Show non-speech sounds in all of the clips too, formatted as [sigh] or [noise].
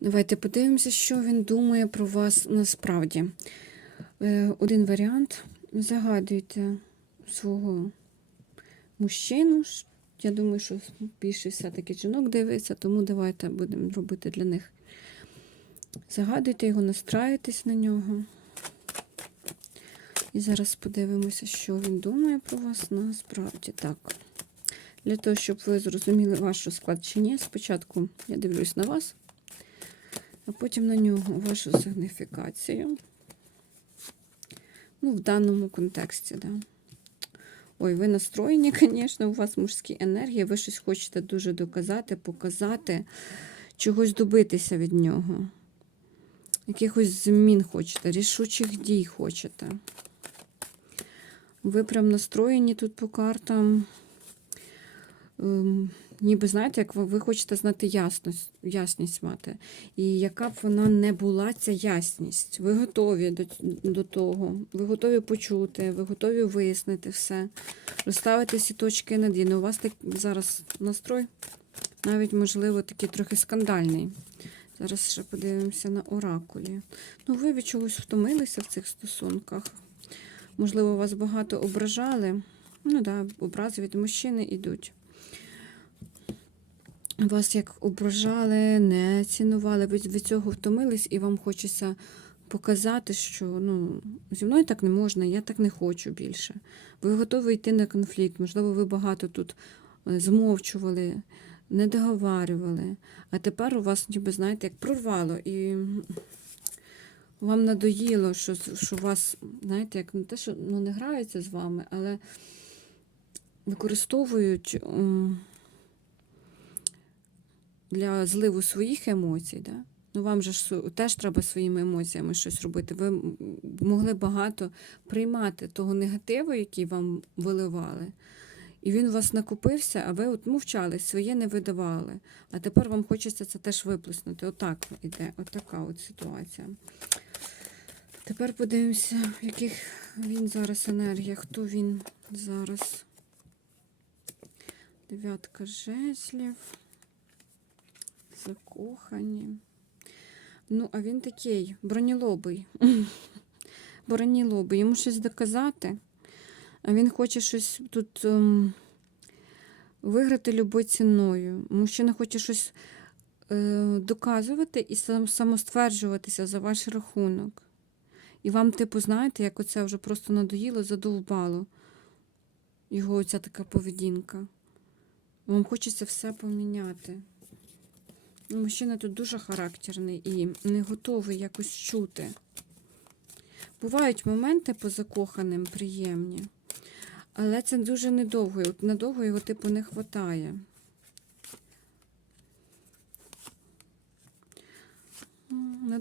Давайте подивимося, що він думає про вас насправді. Е, Один варіант. Загадуйте свого мужчину. Я думаю, що більше все-таки жінок дивиться, тому давайте будемо робити для них. Загадуйте його, настраюйтесь на нього. І зараз подивимося, що він думає про вас насправді. Так. Для того, щоб ви зрозуміли ваш розклад чи ні, спочатку я дивлюсь на вас, а потім на нього вашу сигніфікацію. Ну, в даному контексті, да. Ой, ви настроєні, звісно, у вас мужські енергії, ви щось хочете дуже доказати, показати, чогось добитися від нього. Якихось змін хочете, рішучих дій хочете. Ви прям настроєні тут по картам. Ем, ніби знаєте, як ви, ви хочете знати ясність, ясність мати. І яка б вона не була ця ясність. Ви готові до, до того, ви готові почути, ви готові вияснити все, розставити всі точки над «і». Ну, У вас так зараз настрой, навіть, можливо, такий трохи скандальний. Зараз ще подивимося на оракулі. Ну, ви від чогось втомилися в цих стосунках. Можливо, вас багато ображали. Ну так, да, образи від мужчини йдуть. Вас як ображали, не цінували, ви від цього втомились, і вам хочеться показати, що ну, зі мною так не можна, я так не хочу більше. Ви готові йти на конфлікт, можливо, ви багато тут е, змовчували, не договарювали. А тепер у вас, ніби, знаєте, як прорвало, і вам надоїло, що, що вас, знаєте, як не те, що ну, не граються з вами, але використовують. Для зливу своїх емоцій, да? ну вам же ж теж треба своїми емоціями щось робити. Ви могли багато приймати того негативу, який вам виливали. І він у вас накопився, а ви от мовчали, своє не видавали. А тепер вам хочеться це теж виплеснути. Отак іде, отака от ситуація. Тепер подивимося, в яких він зараз енергія, хто він зараз. Дев'ятка жезлів закохані. Ну, а він такий бронілобий. [laughs] Бронілобий. Йому щось доказати. А він хоче щось тут ем, виграти любою ціною. Мужчина хоче щось е, доказувати і сам, самостверджуватися за ваш рахунок. І вам, типу, знаєте, як оце вже просто надоїло, задовбало. Його оця така поведінка. Вам хочеться все поміняти. Мужчина тут дуже характерний і не готовий якось чути. Бувають моменти по закоханим приємні, але це дуже недовго. От надовго його типу не вистачає.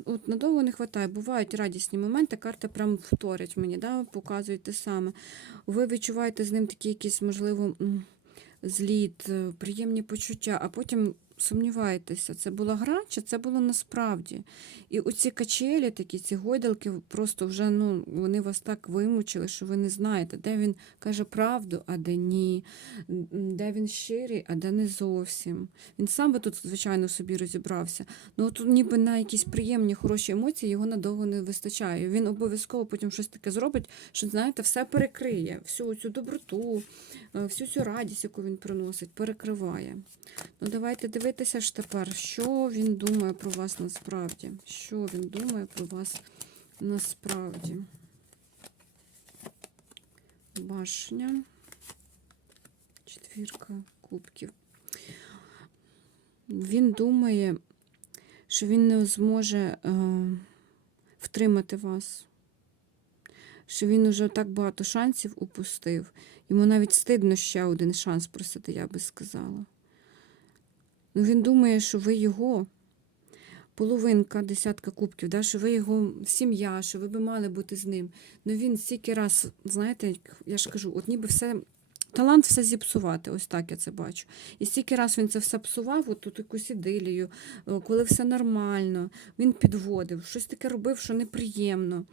От надовго не вистачає. Бувають радісні моменти, карта прям вторять мені, да, показують те саме. Ви відчуваєте з ним такі якісь, можливо, зліт, е, приємні почуття, а потім сумніваєтеся, це була гра, чи це було насправді. І оці качелі, такі, ці гойдалки, просто вже ну, вони вас так вимучили, що ви не знаєте, де він каже правду, а де ні, де він щирий, а де не зовсім. Він сам би тут, звичайно, собі розібрався. Ну, от ніби на якісь приємні, хороші емоції його надовго не вистачає. Він обов'язково потім щось таке зробить, що, знаєте, все перекриє, всю цю доброту, е, всю цю радість, яку він приносить, перекриває. Ну, давайте дивитися ж тепер, що він думає про вас насправді. Що він думає про вас насправді. Башня. Четвірка кубків. Він думає, що він не зможе е, втримати вас. Що він уже так багато шансів упустив. Йому навіть стидно ще один шанс просити, я би сказала. Ну, він думає, що ви його половинка, десятка кубків, да, що ви його сім'я, що ви би мали бути з ним. Ну він стільки раз, знаєте, я ж кажу, от ніби все. Талант все зіпсувати, ось так я це бачу. І стільки раз він це все псував, от тут якусь ідилію, коли все нормально, він підводив, щось таке робив, що неприємно.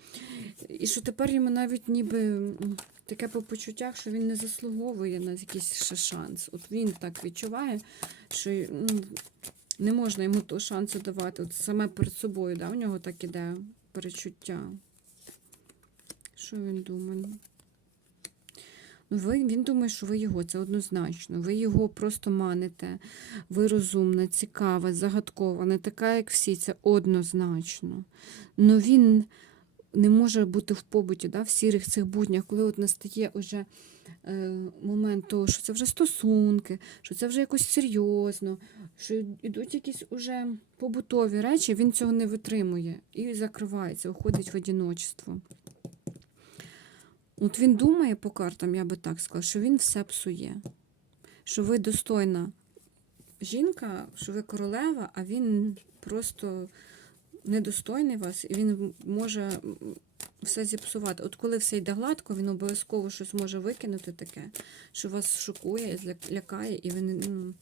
І що тепер йому навіть ніби таке по почуттях, що він не заслуговує на якийсь ще шанс. От він так відчуває, що Не можна йому того шансу давати. От саме перед собою, да, у нього так іде перечуття. Що він думає? Ви, він думає, що ви його, це однозначно. Ви його просто маните. Ви розумна, цікава, загадкова, не така, як всі, це однозначно. Ну він не може бути в побуті, да, в сірих цих буднях, коли от настає уже е, момент того, що це вже стосунки, що це вже якось серйозно, що йдуть якісь уже побутові речі, він цього не витримує і закривається, уходить в одиночество. От він думає по картам, я би так сказала, що він все псує, що ви достойна жінка, що ви королева, а він просто недостойний вас, і він може все зіпсувати. От коли все йде гладко, він обов'язково щось може викинути таке, що вас шокує, лякає, і ви не, ну,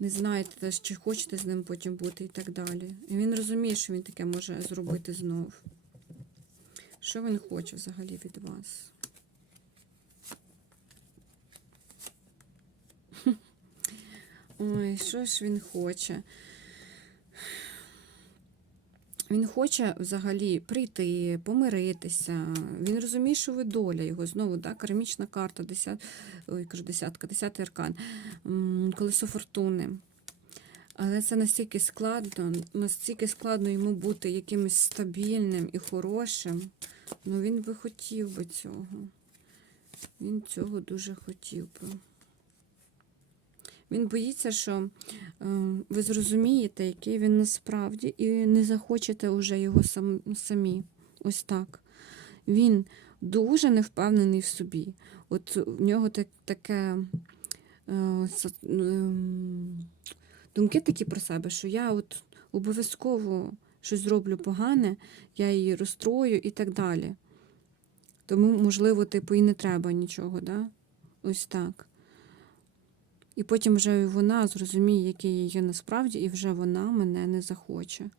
знаєте, чи хочете з ним потім бути і так далі. І він розуміє, що він таке може зробити знов. Що він хоче взагалі від вас? Ой, що ж він хоче? Він хоче взагалі прийти, помиритися. Він розуміє, що ви доля його. Знову, да, кармічна карта, десят, ой, кажу, десятка, десятий аркан, колесо фортуни. Але це настільки складно, настільки складно йому бути якимось стабільним і хорошим. Ну він би хотів би цього. Він цього дуже хотів би. Він боїться, що е, ви зрозумієте, який він насправді, і не захочете уже його сам, самі. Ось так. Він дуже невпевнений в собі. От в нього так, таке е, думки такі про себе, що я от обов'язково щось зроблю погане, я її розстрою і так далі. Тому, можливо, типу, і не треба нічого, да? Ось так. І потім вже вона зрозуміє, який я насправді, і вже вона мене не захоче.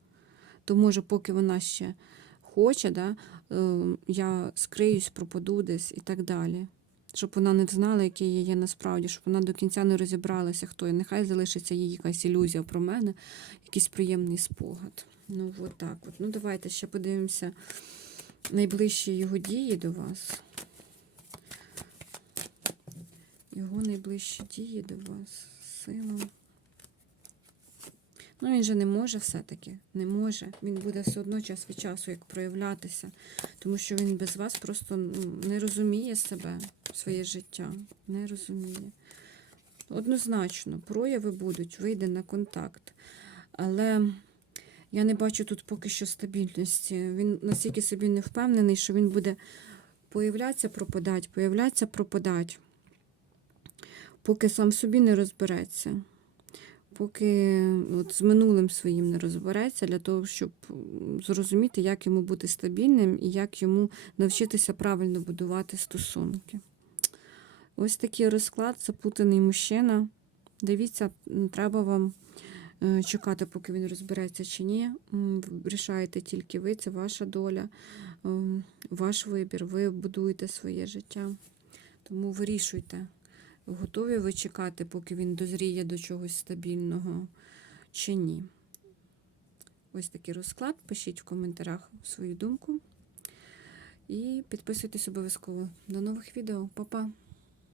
То може, поки вона ще хоче, да, е, я скриюсь, пропаду десь і так далі. Щоб вона не знала, який я є насправді, щоб вона до кінця не розібралася, хто я. Нехай залишиться їй якась ілюзія про мене, якийсь приємний спогад. Ну, от так от. Ну, давайте ще подивимося найближчі його дії до вас. Його найближчі дії до вас. Сила. Ну, він же не може все-таки. Не може. Він буде все одно час від часу як проявлятися. Тому що він без вас просто ну, не розуміє себе, своє життя. Не розуміє. Однозначно, прояви будуть, вийде на контакт. Але я не бачу тут поки що стабільності. Він настільки собі не впевнений, що він буде появлятися, пропадати, появлятися, пропадати поки сам собі не розбереться, поки от з минулим своїм не розбереться, для того, щоб зрозуміти, як йому бути стабільним і як йому навчитися правильно будувати стосунки. Ось такий розклад, заплутаний мужчина. Дивіться, треба вам е, чекати, поки він розбереться чи ні. Рішаєте тільки ви, це ваша доля, ем, ваш вибір, ви будуєте своє життя. Тому вирішуйте. Готові ви чекати, поки він дозріє до чогось стабільного чи ні? Ось такий розклад. Пишіть в коментарях свою думку. І підписуйтесь обов'язково. До нових відео. Па-па!